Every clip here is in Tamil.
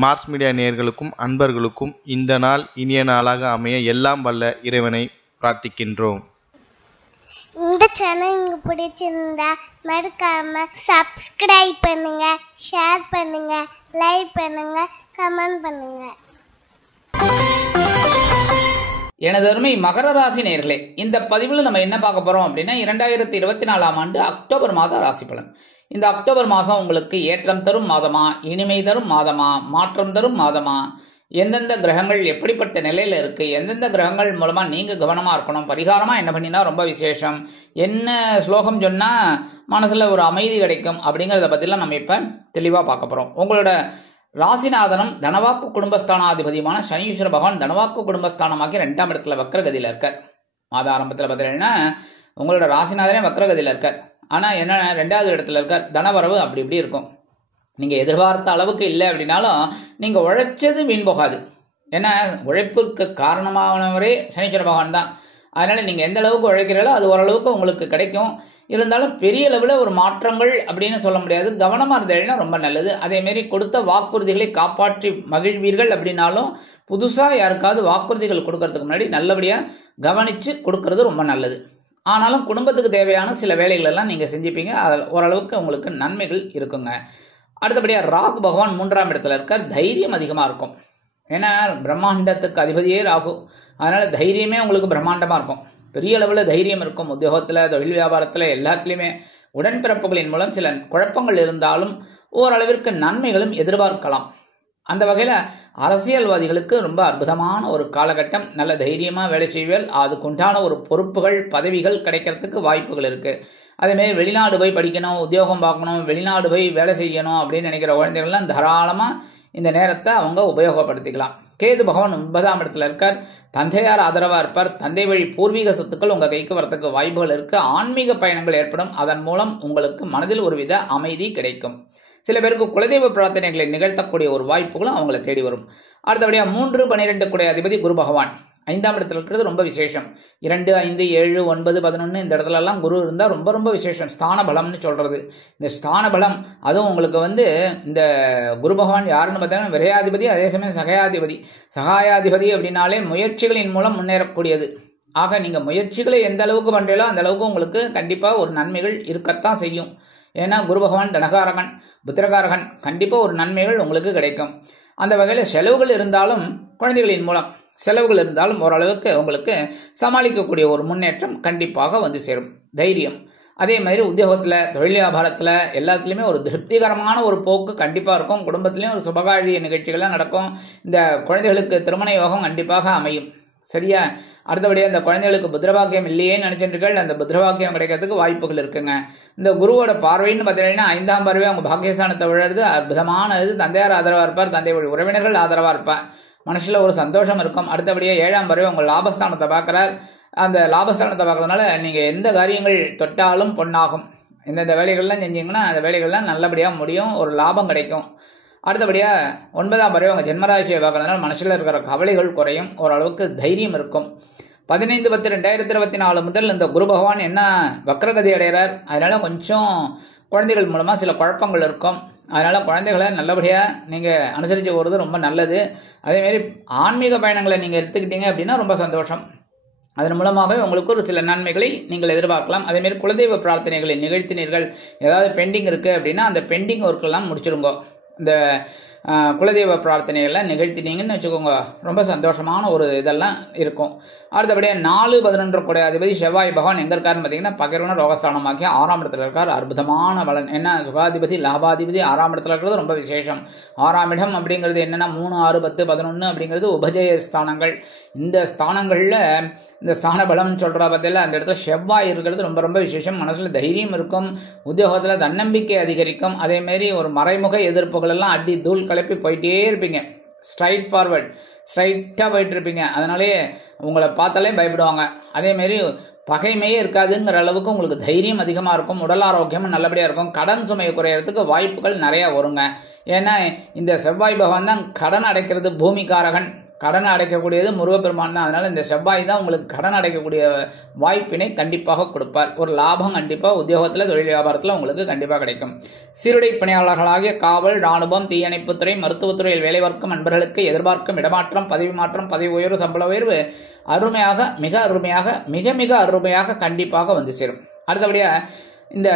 மார்ஸ் மீடியா நேயர்களுக்கும் அன்பர்களுக்கும் இந்த நாள் இனிய நாளாக அமைய எல்லாம் வல்ல இறைவனை பிரார்த்திக்கின்றோம். இந்த சேனல் உங்களுக்கு பிடிச்சிருந்தா மறக்காம சப்ஸ்கிரைப் பண்ணுங்க, ஷேர் பண்ணுங்க, லைக் பண்ணுங்க, கமெண்ட் பண்ணுங்க. எனது அருமை மகர ராசி நேயர்களே, இந்த பதிவில் நம்ம என்ன பார்க்க போறோம் அப்படின்னா 2024ஆம் ஆண்டு அக்டோபர் மாத ராசி பலன். இந்த அக்டோபர் மாதம் உங்களுக்கு ஏற்றம் தரும் மாதமா, இனிமை தரும் மாதமா, மாற்றம் தரும் மாதமா, எந்தெந்த கிரகங்கள் எப்படிப்பட்ட நிலையில இருக்கு, எந்தெந்த கிரகங்கள் மூலமா நீங்க கவனமா இருக்கணும், பரிகாரமா என்ன பண்ணினா ரொம்ப விசேஷம், என்ன ஸ்லோகம் சொன்னா மனசுல ஒரு அமைதி கிடைக்கும் அப்படிங்கறத பத்திலாம் நம்ம இப்ப தெளிவா பார்க்க போறோம். உங்களோட ராசிநாதனும் தனவாக்கு குடும்பஸ்தானாதிபதியுமான சனீஸ்வர பகவான் தனவாக்கு குடும்பஸ்தானமாக்கி 2ஆம் இடத்துல வக்ரகதியில இருக்கார். மாத ஆரம்பத்தில் பார்த்தீங்கன்னா உங்களோட ராசிநாதனே வக்ரகதியில இருக்கார். ஆனா என்ன 2வது இடத்துல இருக்கார். தனவரவு அப்படி இப்படி இருக்கும். நீங்க எதிர்பார்த்த அளவுக்கு இல்லை அப்படின்னாலும் நீங்க உழைச்சது வீண் போகாது. ஏன்னா உழைப்பிற்கு காரணமானவரே சனீஸ்வர பகவான் தான். அதனால நீங்க எந்த அளவுக்கு உழைக்கிறீங்களோ அது ஓரளவுக்கு உங்களுக்கு கிடைக்கும். இருந்தாலும் பெரிய அளவில் ஒரு மாற்றங்கள் அப்படின்னு சொல்ல முடியாது. கவனமாக இருந்தீங்கன்னா ரொம்ப நல்லது. அதேமாரி கொடுத்த வாக்குறுதிகளை காப்பாற்றி மகிழ்வீர்கள். அப்படின்னாலும் புதுசாக யாருக்காவது வாக்குறுதிகள் கொடுக்கறதுக்கு முன்னாடி நல்லபடியாக கவனித்து கொடுக்கறது ரொம்ப நல்லது. ஆனாலும் குடும்பத்துக்கு தேவையான சில வேலைகள் எல்லாம் நீங்கள் செஞ்சுப்பீங்க. அதில் ஓரளவுக்கு உங்களுக்கு நன்மைகள் இருக்குங்க. அடுத்தபடியாக ராகு பகவான் 3ஆம் இடத்துல இருக்கார். தைரியம் அதிகமாக இருக்கும். ஏன்னா பிரம்மாண்டத்துக்கு அதிபதியே ராகு. அதனால தைரியமே உங்களுக்கு பிரம்மாண்டமாக இருக்கும். பெரிய அளவில் தைரியம் இருக்கும். உத்தியோகத்தில், தொழில் வியாபாரத்தில் எல்லாத்துலேயுமே உடன்பிறப்புகளின் மூலம் சில குழப்பங்கள் இருந்தாலும் ஓரளவிற்கு நன்மைகளும் எதிர்பார்க்கலாம். அந்த வகையில் அரசியல்வாதிகளுக்கு ரொம்ப அற்புதமான ஒரு காலகட்டம். நல்ல தைரியமாக வேலை செய்வீர்கள். அதுக்குண்டான ஒரு பொறுப்புகள், பதவிகள் கிடைக்கிறதுக்கு வாய்ப்புகள் இருக்குது. அதேமாரி வெளிநாடு போய் படிக்கணும், உத்தியோகம் பார்க்கணும், வெளிநாடு போய் வேலை செய்யணும் அப்படின்னு நினைக்கிற குழந்தைகள்லாம் தாராளமாக இந்த நேரத்தை அவங்க உபயோகப்படுத்திக்கலாம். கேது பகவான் 9ஆம் இடத்துல இருக்கார். தந்தையார் ஆதரவாக இருப்பார். தந்தை வழி பூர்வீக சொத்துக்கள் உங்கள் கைக்கு வரத்துக்கு வாய்ப்புகள் இருக்கு. ஆன்மீக பயணங்கள் ஏற்படும். அதன் மூலம் உங்களுக்கு மனதில் ஒருவித அமைதி கிடைக்கும். சில பேருக்கு குலதெய்வ பிரார்த்தனைகளை நிகழ்த்தக்கூடிய ஒரு வாய்ப்புகளும் அவங்களை தேடி வரும். அடுத்தபடியாக 3, 12 கூடிய அதிபதி குரு பகவான் 5ஆம் இடத்துல இருக்கிறது ரொம்ப விசேஷம். 2, 5, 7, 9, 11 இந்த இடத்துல எல்லாம் குரு இருந்தால் ரொம்ப ரொம்ப விசேஷம். ஸ்தான பலம்னு சொல்றது. இந்த ஸ்தான பலம் அதுவும் உங்களுக்கு இந்த குரு பகவான் யாருன்னு பார்த்தீங்கன்னா விரையாதிபதி, அதே சமயம் சகாயாதிபதி. சகாயாதிபதி அப்படின்னாலே முயற்சிகளின் மூலம் முன்னேறக்கூடியது. ஆக நீங்க முயற்சிகளை எந்த அளவுக்கு பண்றீங்களோ அந்த அளவுக்கு உங்களுக்கு கண்டிப்பா ஒரு நன்மைகள் இருக்கத்தான் செய்யும். ஏன்னா குரு பகவான் தனகாரகன், புத்திரகாரகன். கண்டிப்பா ஒரு நன்மைகள் உங்களுக்கு கிடைக்கும். அந்த வகையில் செலவுகள் இருந்தாலும் குழந்தைகளின் மூலம் செலவுகள் இருந்தாலும் ஓரளவுக்கு உங்களுக்கு சமாளிக்கக்கூடிய ஒரு முன்னேற்றம் கண்டிப்பாக வந்து சேரும். தைரியம். அதே மாதிரி உத்தியோகத்தில், தொழில் வியாபாரத்தில் எல்லாத்துலேயுமே ஒரு திருப்திகரமான ஒரு போக்கு கண்டிப்பாக இருக்கும். குடும்பத்திலையும் ஒரு சுபகாரிய நிகழ்ச்சிகள்லாம் நடக்கும். இந்த குழந்தைகளுக்கு திருமண யோகம் கண்டிப்பாக அமையும். சரியா? அடுத்தபடியாக இந்த குழந்தைகளுக்கு புத்திரபாக்கியம் இல்லையே நினைச்சிருக்கீர்கள். அந்த புத்திரபாக்கியம் கிடைக்கிறதுக்கு வாய்ப்புகள் இருக்குங்க. இந்த குருவோட பார்வைன்னு பார்த்தீங்கன்னா 5ஆம் பார்வை அவங்க பாக்கியஸ்தானத்தை விழுறது அற்புதமானது. தந்தையார் ஆதரவாக இருப்பார். தந்தை வழி உறவினர்கள் ஆதரவாக இருப்பார். மனசுல ஒரு சந்தோஷம் இருக்கும். அடுத்தபடியாக 7ஆம் பார்வை உங்கள் லாபஸ்தானத்தை பார்க்கிறார். அந்த லாபஸ்தானத்தை பார்க்கறதுனால நீங்க எந்த காரியங்கள் தொட்டாலும் பொன்னாகும். எந்தெந்த வேலைகள்லாம் செஞ்சீங்கன்னா அந்த வேலைகள்லாம் நல்லபடியாக முடியும். ஒரு லாபம் கிடைக்கும். அடுத்தபடியாக 9ஆம் பார்வை உங்கள் ஜென்மராசியை பார்க்கறதுனால மனசுல இருக்கிற கவலைகள் குறையும். ஓரளவுக்கு தைரியம் இருக்கும். 15/10/2024 முதல் இந்த குரு பகவான் என்ன வக்ரகதி அடைகிறார். அதனால கொஞ்சம் குழந்தைகள் மூலமா சில குழப்பங்கள் இருக்கும். அதனால குழந்தைகளை நல்லபடியாக நீங்கள் அனுசரித்து போகிறது ரொம்ப நல்லது. அதேமாரி ஆன்மீக பயணங்களை நீங்கள் எடுத்துக்கிட்டீங்க அப்படின்னா ரொம்ப சந்தோஷம். அதன் மூலமாக உங்களுக்கு ஒரு சில நன்மைகளை நீங்கள் எதிர்பார்க்கலாம். அதேமாரி குலதெய்வ பிரார்த்தனைகளை நிகழ்த்தினீர்கள். ஏதாவது பெண்டிங் இருக்குது அப்படின்னா அந்த பெண்டிங் ஒர்க்கெல்லாம் முடிச்சிருங்கோ. இந்த குலதெய்வ பிரார்த்தனைகள்லாம் நிகழ்த்தினீங்கன்னு வச்சுக்கோங்க, ரொம்ப சந்தோஷமான ஒரு இதெல்லாம் இருக்கும். அடுத்தபடியாக 4, 11 கூடிய அதிபதி செவ்வாய் பகவான் எங்கே இருக்காருன்னு பார்த்தீங்கன்னா பகிர்வன ரோகஸ்தானமாக்கி 6ஆம் இடத்துல இருக்கார். அற்புதமான பலன். என்ன சுகாதிபதி, லாபாதிபதி 6ஆம் இடத்துல இருக்கிறது ரொம்ப விசேஷம். 6ஆம் இடம் அப்படிங்கிறது என்னன்னா 3, 6, 10, 11 அப்படிங்கிறது உபஜய ஸ்தானங்கள். இந்த ஸ்தானங்களில் இந்த ஸ்தான பலம்னு சொல்கிற பற்றியில் அந்த இடத்துல செவ்வாய் இருக்கிறது ரொம்ப ரொம்ப விசேஷம். மனசில் தைரியம் இருக்கும். உத்தியோகத்தில் தன்னம்பிக்கை அதிகரிக்கும். அதேமாரி ஒரு மறைமுக எதிர்ப்புகள் எல்லாம் அடி தூள் கிளப்பி போயிட்டே இருப்பீங்க. ஸ்ட்ரைட் ஃபார்வர்ட், ஸ்ட்ரைட்டாக போயிட்டு இருப்பீங்க. அதனாலேயே உங்களை பார்த்தாலே பயப்படுவாங்க. அதேமாரி பகைமையே இருக்காதுங்கிற அளவுக்கு உங்களுக்கு தைரியம் அதிகமாக இருக்கும். உடல் ஆரோக்கியமும் நல்லபடியாக இருக்கும். கடன் சுமையை குறையிறதுக்கு வாய்ப்புகள் நிறையா வருங்க. ஏன்னா இந்த செவ்வாய் பகவான் தான் கடன் அடைக்கிறது பூமிக்காரகன். கடன் அடைக்கக்கூடியது முருகப்பெருமான் தான். அதனால இந்த செவ்வாய் தான் உங்களுக்கு கடன் அடைக்கக்கூடிய வாய்ப்பினை கண்டிப்பாக கொடுப்பார். ஒரு லாபம் கண்டிப்பாக உத்தியோகத்தில் தொழில் வியாபாரத்தில் உங்களுக்கு கண்டிப்பாக கிடைக்கும். சீருடை பணியாளர்களாகிய காவல், ராணுவம், தீயணைப்புத்துறை, மருத்துவத்துறையில் வேலை பார்க்கும் நண்பர்களுக்கு எதிர்பார்க்கும் இடமாற்றம், பதவி மாற்றம், பதவி உயர்வு, சம்பள உயர்வு அருமையாக மிக மிக அருமையாக கண்டிப்பாக வந்து சேரும். அடுத்தபடியாக இந்த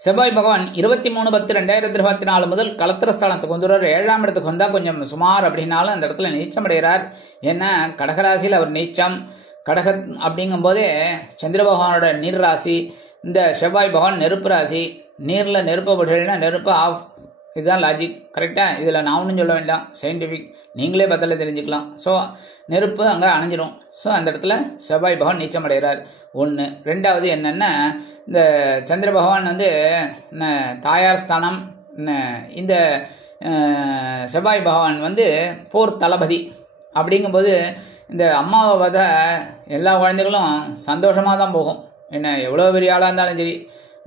செவ்வாய் பகவான் 23/10/2024 முதல் கலத்திரஸ்தானத்துக்கு வந்துடுறார். 7ஆம் இடத்துக்கு வந்தால் கொஞ்சம் சுமார் அப்படின்னாலும் அந்த இடத்துல நீச்சம் அடைகிறார். ஏன்னா கடகராசியில் அவர் நீச்சம். கடக அப்படிங்கும்போதே சந்திர பகவானோட நீர் ராசி, இந்த செவ்வாய் பகவான் நெருப்பு ராசி. நீரில் நெருப்பு படுகள்னா நெருப்பு ஆஃப், இதுதான் லாஜிக். கரெக்டாக இதில் நான் ஒன்றும் சொல்ல வேண்டாம், சயின்டிஃபிக், நீங்களே பார்த்தாலே தெரிஞ்சுக்கலாம். ஸோ நெருப்பு அங்கே அணைஞ்சிரும். ஸோ அந்த இடத்துல செவ்வாய் பகவான் நீச்சம் அடைகிறார். ஒன்று. ரெண்டாவது என்னென்னா, இந்த சந்திர பகவான் வந்து தாயார் ஸ்தானம். இந்த செவ்வாய் பகவான் வந்து போர் தளபதி. அப்படிங்கும்போது இந்த அம்மாவை பார்த்தா எல்லா குழந்தைகளும் சந்தோஷமாக தான் போகும். என்ன எவ்வளோ பெரிய ஆளாக இருந்தாலும் சரி,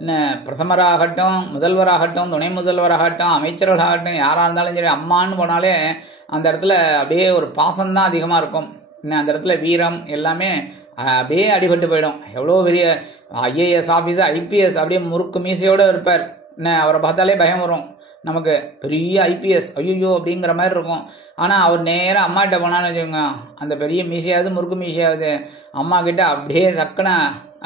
என்ன பிரதமராகட்டும், முதல்வராகட்டும், துணை முதல்வராகட்டும், அமைச்சர்களாகட்டும், யாராக இருந்தாலும் சரி, அம்மான்னு போனாலே அந்த இடத்துல அப்படியே ஒரு பாசம்தான் அதிகமாக இருக்கும். அந்த இடத்துல வீரம் எல்லாமே அப்படியே அடிபட்டு போயிடும். எவ்வளோ பெரிய ஐஏஎஸ் ஆஃபீஸர், ஐபிஎஸ் அப்படியே முறுக்கு மீசையோடு இருப்பார். அவரை பார்த்தாலே பயம் வரும் நமக்கு. பெரிய ஐபிஎஸ் ஐயோ அப்படிங்கிற மாதிரி இருக்கும். ஆனால் அவர் நேராக அம்மாகிட்ட போனான்னு வச்சுக்கோங்க, அந்த பெரிய மீசையாவது முறுக்கு மீசையாவது அம்மா கிட்ட அப்படியே சக்குன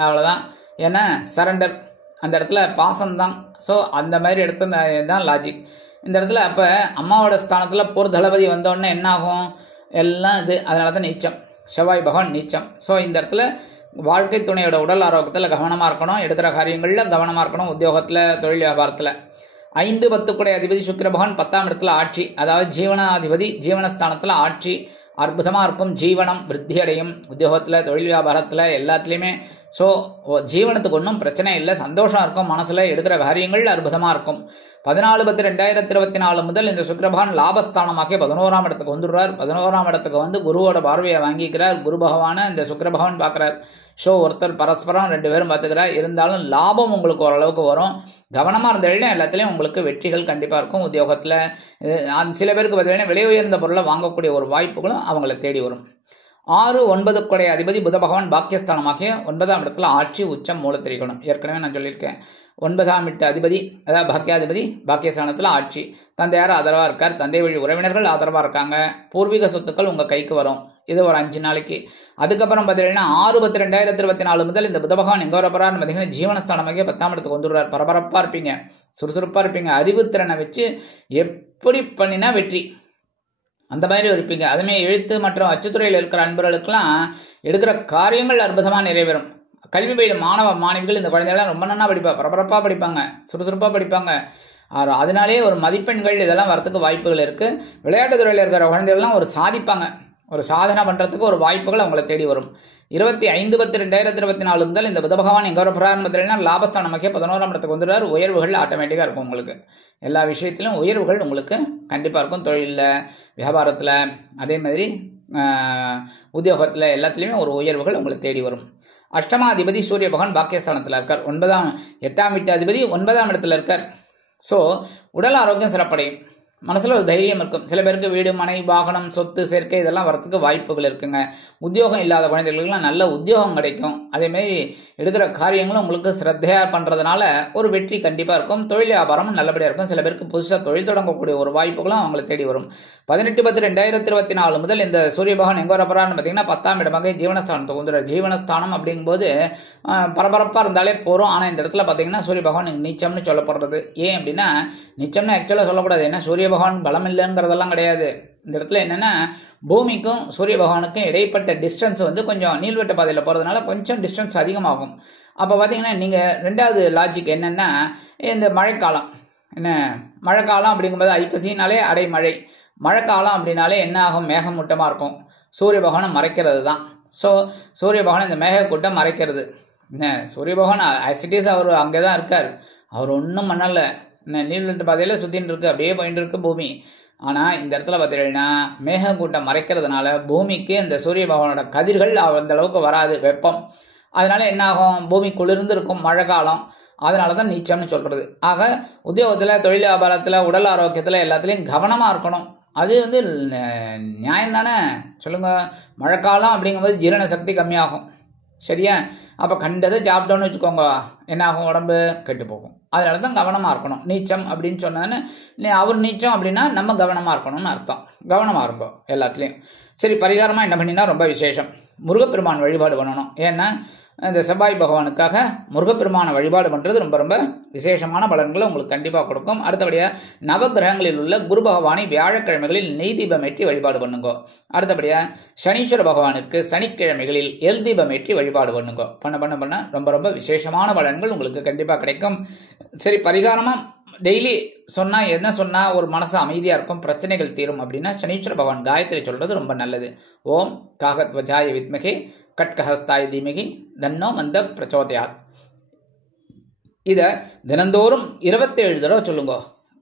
அவ்வளோதான். ஏன்னா சரண்டர், அந்த இடத்துல பாசம்தான். ஸோ அந்த மாதிரி இடத்துல தான் லாஜிக் இந்த இடத்துல. அப்போ அம்மாவோட ஸ்தானத்தில் போர் தளபதி வந்தோடனே என்ன ஆகும் எல்லாம் இது. அதனால தான் நீச்சம், செவ்வாய் பகவான் நீச்சம். ஸோ இந்த இடத்துல வாழ்க்கை துணையோட உடல் ஆரோக்கியத்தில் கவனமாக இருக்கணும், எடுக்கிற காரியங்களில் கவனமாக இருக்கணும், உத்தியோகத்தில் தொழில் வியாபாரத்தில். 5-10 அதிபதி சுக்கிர பகவான் 10ஆம் இடத்துல ஆட்சி, அதாவது ஜீவனாதிபதி ஜீவனஸ்தானத்தில் ஆட்சி. அற்புதமாக இருக்கும். ஜீவனம் விருத்தி அடையும் உத்தியோகத்தில் தொழில் வியாபாரத்தில் எல்லாத்துலேயுமே. ஸோ ஜீவனத்துக்கு ஒன்றும் பிரச்சனை இல்லை, சந்தோஷம் இருக்கும் மனசில். எடுக்கிற காரியங்கள் அற்புதமாக இருக்கும். 14/10/2024 முதல் இந்த சுக்கிரபகவான் லாபஸ்தானமாகிய 11ஆம் இடத்துக்கு வந்துடுறார். 11ஆம் இடத்துக்கு வந்து குருவோட பார்வையை வாங்கிக்கிறார். குரு பகவானை இந்த சுக்கிரபகவான் பார்க்குறார். ஸோ ஒருத்தர் பரஸ்பரம் 2 பேரும் பார்த்துக்கிறார். இருந்தாலும் லாபம் உங்களுக்கு ஓரளவுக்கு வரும். கவனமாக இருந்தீங்கன்னா எல்லாத்துலேயும் உங்களுக்கு வெற்றிகள் கண்டிப்பாக இருக்கும். உத்தியோகத்தில் சில பேருக்கு பார்த்தீங்கன்னா விலை உயர்ந்த பொருளை வாங்கக்கூடிய ஒரு வாய்ப்புகளும் அவங்கள தேடி வரும். 6-9 அதிபதி புத பகவான் பாக்கியஸ்தானமாகிய 9ஆம் இடத்துல ஆட்சி, உச்சம், மூலத்திரிகோணம். ஏற்கனவே நான் சொல்லியிருக்கேன். 9ஆம் வீட்டு அதிபதி அதாவது பாக்கியாதிபதி பாக்கியஸ்தானத்தில் ஆட்சி. தந்தையார் ஆதரவாக இருக்கார். தந்தை வழி உறவினர்கள் ஆதரவாக இருக்காங்க. பூர்வீக சொத்துக்கள் உங்கள் கைக்கு வரும். இது ஒரு 5 நாளைக்கு. அதுக்கப்புறம் பார்த்தீங்கன்னா 6/10/2024 முதல் இந்த புத பகவான் எங்கே வரப்போறாருன்னு பார்த்தீங்கன்னா ஜீவனஸ்தானமாகிய 10ஆம் இடத்துக்கு வந்துடுறார். பரபரப்பாக இருப்பீங்க, சுறுசுறுப்பாக இருப்பீங்க. அறிவுத்திறனை வச்சு எப்படி பண்ணினா வெற்றி அந்த மாதிரி இருப்பீங்க. அதுமாதிரி எழுத்து மற்றும் அச்சுத்துறையில் இருக்கிற அன்பர்களுக்கெல்லாம் எடுக்கிற காரியங்கள் அற்புதமாக நிறைவேறும். கல்வி பயிலும் மாணவ மாணவிகள் இந்த குழந்தைகள்லாம் ரொம்ப நல்லா படிப்பாங்க, பரபரப்பாக படிப்பாங்க, சுறுசுறுப்பாக படிப்பாங்க. அதனாலே ஒரு மதிப்பெண்கள் இதெல்லாம் வரத்துக்கு வாய்ப்புகள் இருக்குது. விளையாட்டு துறையில் இருக்கிற குழந்தைகள்லாம் ஒரு சாதிப்பாங்க, ஒரு சாதனை பண்ணுறதுக்கு ஒரு வாய்ப்புகள் அவங்கள தேடி வரும். 25/10/2024 முதல் இந்த புத பகவான் எங்கே வரப்போறாருன்னு பார்த்தீங்கன்னா லாபஸ்தானமாகிய 11ஆம் இடத்துக்கு வந்துடுறார். உயர்வுகள் ஆட்டோமேட்டிக்காக இருக்கும். உங்களுக்கு எல்லா விஷயத்திலும் உயர்வுகள் உங்களுக்கு கண்டிப்பாக இருக்கும். தொழிலில், வியாபாரத்தில், அதே மாதிரி உத்தியோகத்தில் எல்லாத்துலேயுமே ஒரு உயர்வுகள் உங்களுக்கு தேடி வரும். அஷ்டமாதிபதி சூரிய பகவான் பாக்கியஸ்தானத்தில் இருக்கார். 8ஆம் வீட்டு அதிபதி 9ஆம் இடத்துல இருக்கார். ஸோ உடல் ஆரோக்கியம் சிறப்படையும், மனசில் ஒரு தைரியம் இருக்கும். சில பேருக்கு வீடு, மனை, வாகனம், சொத்து சேர்க்கை இதெல்லாம் வரத்துக்கு வாய்ப்புகள் இருக்குங்க. உத்தியோகம் இல்லாத குழந்தைகளுக்குலாம் நல்ல உத்தியோகம் கிடைக்கும். அதேமாரி எடுக்கிற காரியங்களும் உங்களுக்கு சிரத்தையாக பண்ணுறதுனால ஒரு வெற்றி கண்டிப்பாக இருக்கும். தொழில் வியாபாரமும் நல்லபடியாக இருக்கும். சில பேருக்கு புதுசாக தொழில் தொடங்கக்கூடிய ஒரு வாய்ப்புகளும் அவங்களை தேடி வரும். 18/10/2024 முதல் இந்த சூரிய பகவான் எங்கே வரப்போறாருன்னு பார்த்தீங்கன்னா 10ஆம் இடமாக ஜீவனஸ்தானத்துக்கு வந்துடுறார். ஜீவனஸ்தானம் அப்படிங்கும்போது பரபரப்பாக இருந்தாலே போகிறோம். ஆனால் இந்த இடத்துல பார்த்தீங்கன்னா சூரிய பகவான் நீச்சம்னு சொல்லப்படுறது. ஏன் அப்படின்னா நீச்சம்னு ஆக்சுவலாக சொல்லக்கூடாது. ஏன்னா சூரிய பகவான் பலம் இல்லைங்கிறதெல்லாம் கிடையாது. இந்த இடத்துல என்னென்னா பூமிக்கும் சூரிய பகவானுக்கும் இடைப்பட்ட டிஸ்டன்ஸ் வந்து கொஞ்சம் நீள்வட்ட பாதையில் போகிறதுனால கொஞ்சம் டிஸ்டன்ஸ் அதிகமாகும். அப்போ பார்த்தீங்கன்னா நீங்கள் 2வது லாஜிக் என்னென்னா இந்த மழைக்காலம். என்ன மழைக்காலம் அப்படிங்கும்போது ஐப்பசினாலே அடைமழை. மழைக்காலம் அப்படின்னாலே என்ன ஆகும், மேகமூட்டமாக இருக்கும். சூரிய பகவானை மறைக்கிறது தான். ஸோ சூரிய பகவான் இந்த மேகக்கூட்டம் மறைக்கிறது. என்ன சூரிய பகவான் ஆசிட்டிஸ் அவர் அங்கே தான் இருக்கார். அவர் ஒன்றும் பண்ணலை. என்ன நீள்வட்ட பாதையில் சுற்றின்னு இருக்கு, அப்படியே போயிட்டு இருக்கு பூமி. ஆனால் இந்த இடத்துல பார்த்தீங்கன்னா மேகக்கூட்டம் மறைக்கிறதுனால பூமிக்கு இந்த சூரிய பகவானோட கதிர்கள் அந்த அளவுக்கு வராது, வெப்பம். அதனால என்ன ஆகும், பூமி குளிர்ந்து இருக்கும் மழை காலம். அதனால தான் நீச்சம்னு சொல்கிறது. ஆக உத்தியோகத்தில், தொழில் வியாபாரத்தில், உடல் ஆரோக்கியத்தில் எல்லாத்துலேயும் கவனமாக இருக்கணும். அது வந்து நியாயம் தானே சொல்லுங்க. மழைக்காலம் அப்படிங்கும்போது ஜீரண சக்தி கம்மியாகும். சரியா? அப்போ கண்டதை சாப்பிட்டோன்னு வச்சுக்கோங்க, என்ன ஆகும்? உடம்பு கெட்டு போகும். அதனால தான் கவனமாக இருக்கணும். நீச்சம் அப்படின்னு சொன்னான்னு அவர் நீச்சம் அப்படின்னா நம்ம கவனமாக இருக்கணும்னு அர்த்தம். கவனமாக இருப்போம் எல்லாத்துலேயும். சரி, பரிகாரமாக என்ன பண்ணினா ரொம்ப விசேஷம், முருகப்பெருமான் வழிபாடு பண்ணணும். ஏன்னா இந்த செவ்வாய் பகவானுக்காக முருகப்பெருமான வழிபாடு பண்ணுறது ரொம்ப ரொம்ப விசேஷமான பலன்களை உங்களுக்கு கண்டிப்பாக கொடுக்கும். அடுத்தபடியாக நவகிரகங்களில் உள்ள குரு பகவானை வியாழக்கிழமைகளில் நெய் தீபம் ஏற்றி வழிபாடு பண்ணுங்க. அடுத்தபடியாக சனீஸ்வர பகவானுக்கு சனிக்கிழமைகளில் எல் தீபம் ஏற்றி வழிபாடு பண்ணுங்க. பண்ண ரொம்ப ரொம்ப விசேஷமான பலன்கள் உங்களுக்கு கண்டிப்பாக கிடைக்கும். சரி, பரிகாரமாக டெய்லி சொன்னால் என்ன சொன்னால் ஒரு மனசு அமைதியாக இருக்கும், பிரச்சனைகள் தீரும் அப்படின்னா சனீஸ்வர பகவான் காயத்ரி சொல்கிறது ரொம்ப நல்லது. ஓம் காகத்வஜாய வித்மகே கட்கஹஸ்தாய தீமகி தன்னோ மந்த பிரச்சோதயாத். இதை தினந்தோறும் 27 தடவை சொல்லுங்க.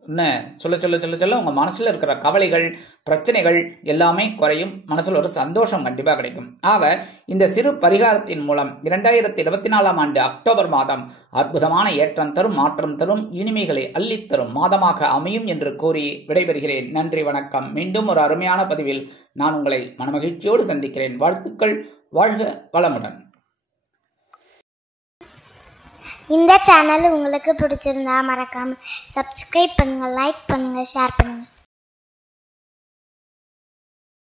என்ன சொல்ல சொல்ல சொல்ல சொல்ல உங்கள் மனசில் இருக்கிற கவலைகள், பிரச்சனைகள் எல்லாமே குறையும். மனசில் ஒரு சந்தோஷம் கண்டிப்பாக கிடைக்கும். ஆக இந்த சிறு பரிகாரத்தின் மூலம் 2024ஆம் ஆண்டு அக்டோபர் மாதம் அற்புதமான ஏற்றம் தரும், மாற்றம் தரும், இனிமைகளை அள்ளித்தரும் மாதமாக அமையும் என்று கூறி விடைபெறுகிறேன். நன்றி, வணக்கம். மீண்டும் ஒரு அருமையான பதிவில் நான் உங்களை மனமகிழ்ச்சியோடு சந்திக்கிறேன். வாழ்த்துக்கள். வாழ்க வளமுடன். இந்த சேனல் உங்களுக்கு பிடிச்சிருந்தா மறக்காம சப்ஸ்கிரைப் பண்ணுங்க, லைக் பண்ணுங்க, ஷேர் பண்ணுங்க.